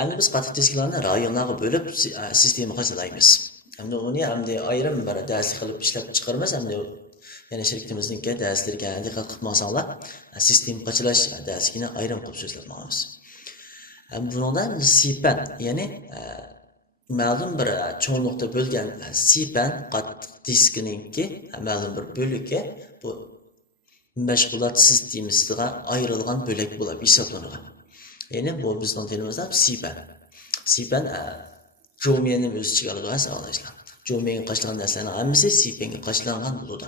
Endi biz qattiq disklarni rayonlarga bo'lib sistemaga chilaymiz. Endi uni endi ayrim bir darslik qilib ishlab chiqaramiz. Endi yana shirkatimizningki darslarga diqqat qilmasanglar, sistema qachilash darsligini ayrim qilib so'zlatmoqmiz. Buningda sipan, ya'ni ma'lum bir cho'nliqda bo'lgan sipan qattiq diskninki ma'lum bir bo'ligi bu mashg'ulot sistemasiga ayrilgan bo'lak bo'lib hisoblanadi. Yani bu bizning tilimizda sipan. Sipan jo'meni o'z ichiga olgan saqlashlar. Jo'meni qashlangan narsalarning hammasi sipenga qashlangan bo'ladi.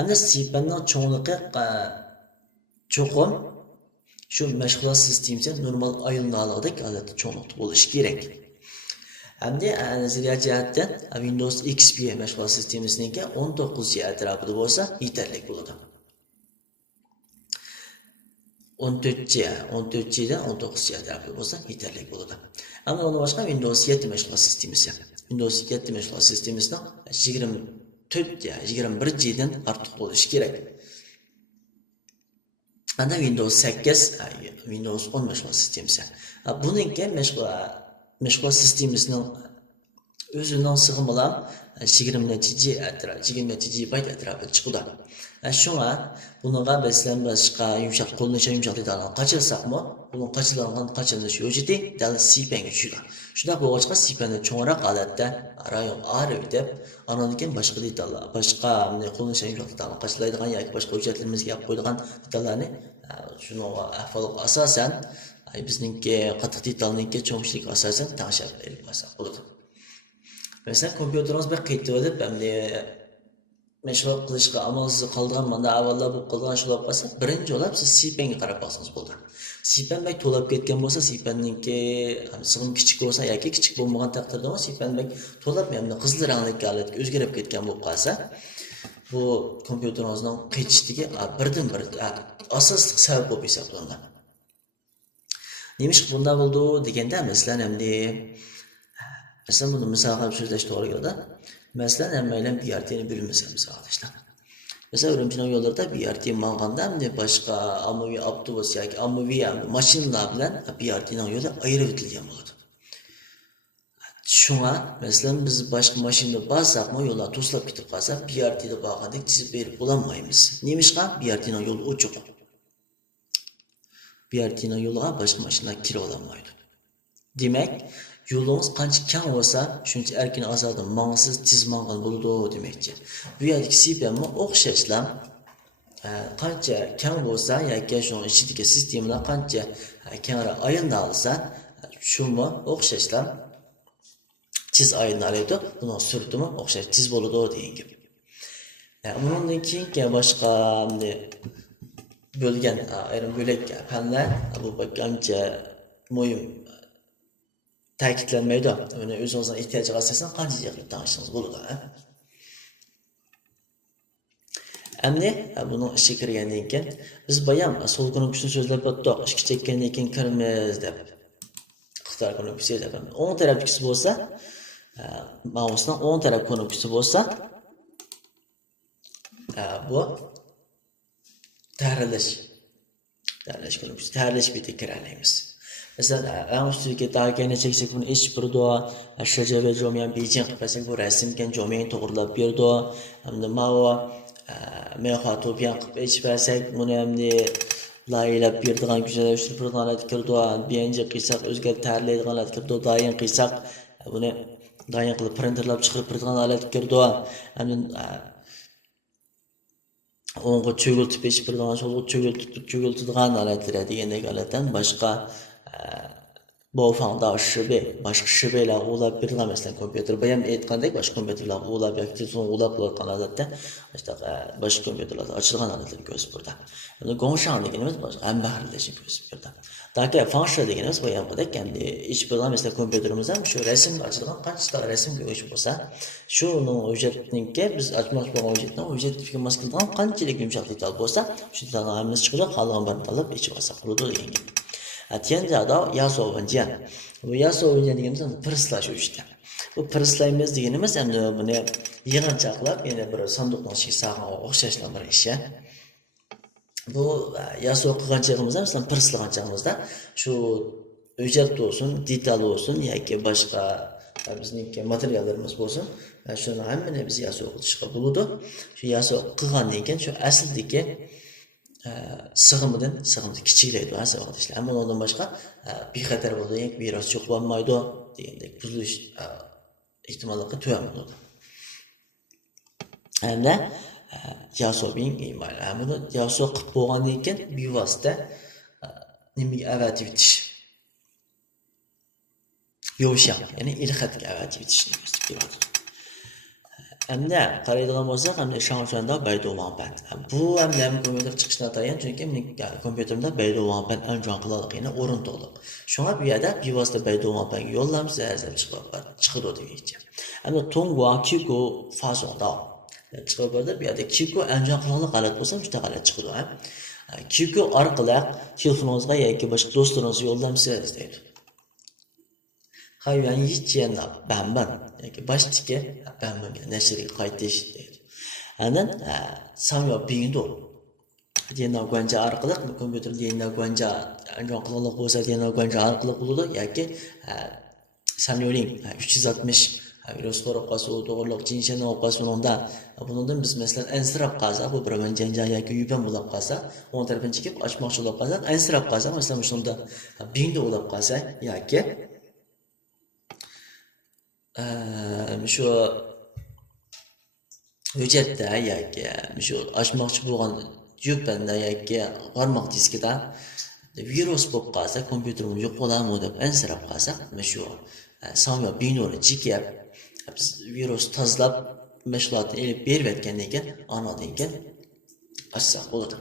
Endi sipanning cho'nliqi cho'qim shu mashg'ulot sistemasi normal aylanmaligidek holatda cho'nliqda bo'lishi kerak. Endi nazariy jihatdan Windows XP mashg'ulot sistemasiningki 19 G atrofida bo'lsa yetarli bo'ladi. 14G'dan 19G atrofida bo'lsa yetarli bo'ladi. Ammo undan boshqa Windows 7 mashg'ulot sistemasi. Windows 7 mashg'ulot sistemasining 21G'dan ortiq bo'lishi kerak. Endi Windows 8, Windows 10 mashg'ulot sistemasi. Buningki mashg'ulot sistemasining o'zining sig'imi bilan 20 byte atrofida chiqadi. Shunga bunga bizlar boshqa yumshoq qo'llanishga yumshoq detallarni qachilsaqmi, buning qachilanish hujjati dal sipenga tushadi. Shunda bo'lg'achqa sipenni cho'ngroq holatda rayon A deb, andan keyin boshqa detallar, boshqa qo'llanishga yumshoq detallarni qachilaydigan yoki boshqa hujjatlarimizga olib qo'yadigan detallarni shunga ahvolga asosan bizningki qattiq detalningki cho'ngishligiga asosan tanishib berib qo'ysak bo'ladi. Mesela kompüterimiz bir qaytib olib, endi mashg'ulot qilishga amalsiz qolgan mana avvallar bu qilgan shular bo'lsa, birinchi olib siz sipenga qarab olsangiz bo'ldi. Sipen bak to'lab ketgan bo'lsa, sipenninki sig'im kichik bo'lsa yoki kichik bo'lmagan taqdirda sipen bak to'lab, endi qizil rangli holatga o'zgarib ketgan bo'lib qolsa, bu kompüterimizning qaytishligi birdan-bir asosli sabab bo'lib hisoblanadi. Nemish bunda bo'ldi deganda masalan endi mesela bunu misal qilib so'zlash to'g'ri keladi. Masalan, hammaylar BRT'ni bilmasa misal arkadaşlar. Mesela Urumchining yo'llarida BRT manganda hamda boshqa ommaviy avtobus yoki ommaviy mashinalar bilan BRTning yo'li ayirib o'tilgan bo'ladi. Shunga masalan biz boshqa mashinada borsaqmi, yo'llar to'slab ketib qolsa, BRTda borgandek chizib berib bo'lmaymiz. Nemishqa BRTning yo'li ochiq. BRTning yo'liga boshqa mashinalar kira olmaydi. Demak, yo'lingiz qancha keng bo'lsa, shuncha erkin azoda mangsiz tiz mangan bo'ladi demakchi. Bu yerdagi sipenmi o'xshashlar qancha keng bo'lsa yoki shu ichidagi sistemalar qancha kengroq aylansa, shunga o'xshashlar tiz aylanadi. Buning sur'atimi o'xshash tiz bo'ladi degan gap. Bundan keyin boshqa bo'lgan ayrim bo'lak fanlar bu qancha muhim ta'kidlanmaydi. Uni o'zingizning ehtiyojiga asosan qancha qilib tanishingiz bo'ladi. Endi buni ishga kirgandan keyin biz bayam sol knopkasini so'zlab o'tdik. Ishga chekkandan keyin kiramiz deb. Ixtiyor knopkasi deb. O'ng tarafdagisi bo'lsa, mousening o'ng taraf knopkasi bo'lsa, bu tahrirlash knopkasi. Tahrirlash betiga kiralaymiz. Mesela en üstteki dağını çeksek bunu iç burada aşağıya ve jomiyan Beijing mesela bu resimken jomiyan doğrulab berdi. Hem de mava meyxatopiyan iç versek bunu hem de layılab berdiğin güzelleştirip berdiğin alet kirdi. Birinci qiysak özgər tərləydiğin alet kirdi. Dayın qiysak bunu dayın qılıb printerlab çıxırıb berdiğin alet kirdi. Hem de onğa çögültüp iç berdiğin solğa çögültüdüğün aletlər degəndək aletdən başqa bu fanda başqa şibeler olab bergan mesela kompüter. Bayam aytgandek başqa kompüterlar olab yoki son olab qo'ygan odatda işte başqa kompüterlar ochilgan odatlar ko'rsatib berdi. Endi gongshan deganimiz boshqa hambaharlashni ko'rsatib berdi. Taka function deganimiz bayamdek endi ich bilan mesela kompüterimiz ham shu rasm ochilgan qancha rasm ko'rish bo'lsa, shuning hujjatningki biz ochmoqchi bo'lgan hujjatning hujjatiga mos kelgan qanchalik yumshoq detal bo'lsa, shu detallarimiz chiqadi, qolgan bir olib ichib olsak bo'ladi degan gap. 天家的压缩文件，bu 压缩文件deganimiz printlash işte. Bu printlaymiz deganimiz endi buni yig'inchoqlab yana bir sanduqning ichiga solgan o'xshashlar bir ish. Bu 压缩qilgan chog'imizda, masalan, printlagan chog'imizda shu hücret olsun, detal olsun yoki boshqa bizniki materiallarimiz bo'lsin. Shuni hammani biz yasov qilishga bo'ladi. Shu yasov qilgandan keyin shu asldagi sig'imidan kichiklaydi savatishlar. Ammo undan boshqa bexatar bo'ladi, virus cho'qlanmaydi degandek buzilish ehtimolligi tuyan bo'ladi. Hamda yasovning email. Buni yasov qilib bo'lgandan keyin bevosita nimaga avatib etish. Yumshoq, ya'ni ilxatga avatib etishni ko'rsatib. Hamda qaraydigan bo'lsak, hamda ishonchanda baydo'g'an. Bu hamda kompyuter chiqishini atagan, chunki mening kompyuterimda baydo'g'an anjon qilinadigan o'rin to'liq. Shunga bu yerda bevosita baydo'g'an yo'llamsiz azab chiqadi degan. Hamda Tongguan Qiko fasonda chiqib berdi. Bu yerda Qiko anjon qilinadi g'alat bo'lsa, juda g'alat chiqadi. Qiko orqali telefoningizga yoki boshqa do'stlaringizga yo'llamsiz deydi. Hayvan yiyeceğine ben. Yani baştaki ben neşri kaydeş değil. Yani samyo bindu. Diğerine güvence arkalık mı kompüter diğerine güvence ancak kullanılık olsa diğerine güvence arkalık buldu. Yani samyoling 360 virüsler okası doğruluk cinsen okası onda. Bundan biz mesela ensirap kaza bu problem cenca yoki yüben bulap kaza on tarafını çekip açmakçı olap kaza ensirap kaza mesela şunda bindu olap kaza yoki şu hücretdə yoki şu açmoqchi bo'lgan yupanda yoki barmoq diskida virus bo'lib qolsa, kompyuterimiz yo'q bo'ladimi deb ansirab qolsa, shu samyo binoni chekib biz virus tozalab mashg'ulotni elib berib aytgandan keyin anadan keyin açsak bo'ladi.